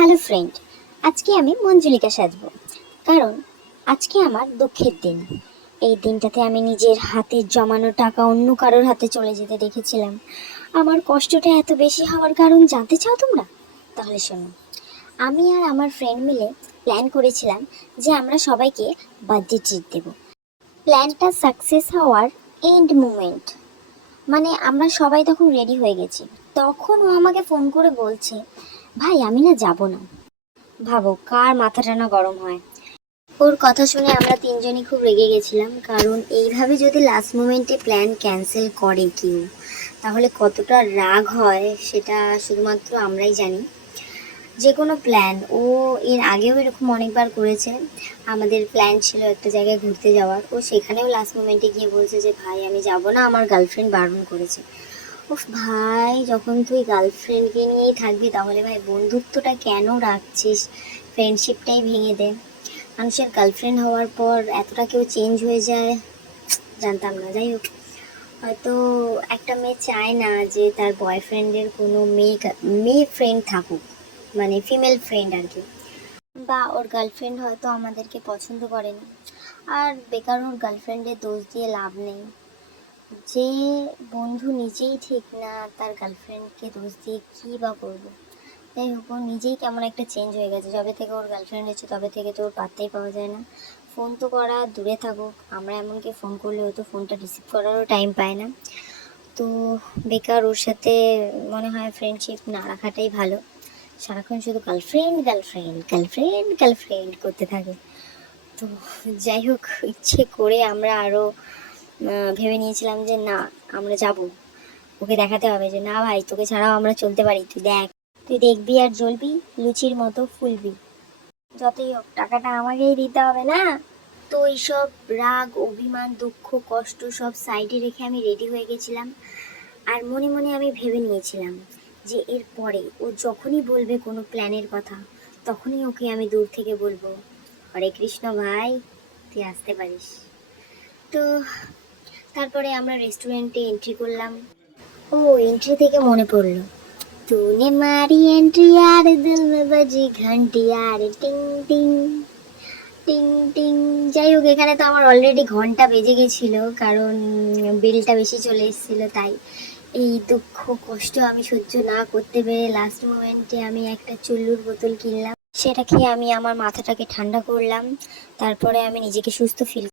Hello friend, আজকে আমি মঞ্জুলিকা সাজবো। কারণ আজকে আমার দুঃখের দিন। এই দিনটাতে আমি নিজের হাতে জমানো টাকা অন্য কারোর হাতে চলে যেতে দেখেছিলাম। আমার কষ্টটা এত বেশি হওয়ার কারণ জানতে চাও তোমরা? তাহলে শোনো। আমি আর আমার ফ্রেন্ড মিলে প্ল্যান করেছিলাম যে আমরা সবাইকে বার্থডে ট্রিট দেব। প্ল্যানটা সাকসেস হওয়ার এন্ড মুমেন্ট, মানে আমরা সবাই তখন রেডি হয়ে গেছি। তখন ও আমাকে ফোন করে বলছে, ভাই আমি না যাব না। ভাবো কার মাথাটা না গরম হয়। ওর কথা শুনে আমরা তিনজনই খুব রেগে গেছিলাম, কারণ এইভাবে যদি লাস্ট মোমেন্টে প্ল্যান ক্যান্সেল করে কেউ, তাহলে কতটা রাগ হয় সেটা শুধুমাত্র আমরাই জানি। যে কোনো প্ল্যান ও এর আগেও এরকম অনেকবার করেছে। আমাদের প্ল্যান ছিল একটা জায়গায় ঘুরতে যাওয়ার, ও সেখানেও লাস্ট মোমেন্টে গিয়ে বলছে যে ভাই আমি যাব না, আমার গার্লফ্রেন্ড বারণ করেছে। উফ ভাই, যখন তুই গার্লফ্রেন্ডকে নিয়েই থাকবি তাহলে ভাই বন্ধুত্বটা কেন রাখছিস? ফ্রেন্ডশিপটাই ভেঙে দে। মানুষের গার্লফ্রেন্ড হওয়ার পর এতটা কেউ চেঞ্জ হয়ে যায় জানতাম না। যাই হোক, হয়তো একটা মেয়ে চায় না যে তার বয়ফ্রেন্ডের কোনো মেয়ে ফ্রেন্ড থাকুক, মানে ফিমেল ফ্রেন্ড আর কি। বা ওর গার্লফ্রেন্ড হয়তো আমাদেরকে পছন্দ করে না। আর বেকার ওর গার্লফ্রেন্ডের দোষ দিয়ে লাভ নেই। যে বন্ধু নিজেই ঠিক না, তার গার্লফ্রেন্ডকে দোষ দিয়ে কী বা করবো? যাই হোক, ও নিজেই কেমন একটা চেঞ্জ হয়ে গেছে। যবে থেকে ওর গার্লফ্রেন্ড হয়েছে তবে থেকে তো ওর পাত্তাই পাওয়া যায় না। ফোন তো করা দূরে থাকুক, আমরা এমনকি ফোন করলে ও তো ফোনটা রিসিভ করারও টাইম পায় না। তো বেকার ওর সাথে মনে হয় ফ্রেন্ডশিপ না রাখাটাই ভালো। সারাক্ষণ শুধু গার্লফ্রেন্ড গার্লফ্রেন্ড গার্লফ্রেন্ড গার্লফ্রেন্ড করতে থাকে। তো যাই হোক, ইচ্ছে করে আমরা আরও ভেবে নিয়েছিলাম যে না, আমরা যাব, ওকে দেখাতে হবে যে না ভাই, তোকে ছাড়াও আমরা চলতে পারি, তুই দেখ, তুই দেখবি আর জ্বলবি, লুচির মতো ফুলবি। যতই হোক টাকাটা আমাকেই দিতে হবে না? তো এইসব রাগ অভিমান দুঃখ কষ্ট সব সাইডে রেখে আমি রেডি হয়ে গেছিলাম। আর মনে মনে আমি ভেবে নিয়েছিলাম যে এরপরে ও যখনই বলবে কোনো প্ল্যানের কথা, তখনই ওকে আমি দূর থেকে বলবো, হরে কৃষ্ণ ভাই, তুই আসতে পারিস। তো তারপরে আমরা রেস্টুরেন্টে এন্ট্রি করলাম। ও, এন্ট্রি থেকে মনে পড়লো, तूने मारी एंट्री यार, दिल में बजी घंटी यार, টিং টিং টিং টিং। যাই হোক, এখানে তো আমার অলরেডি ঘন্টা বেজে গেছিল, কারণ বিলটা বেশি চলে এসেছিল। তাই এই দুঃখ কষ্ট আমি সহ্য না করতে পেরে লাস্ট মোমেন্টে আমি একটা চুল্লুর বোতল কিনলাম। সেটা খেয়ে আমি আমার মাথাটাকে ঠান্ডা করলাম। তারপরে আমি নিজেকে সুস্থ ফিল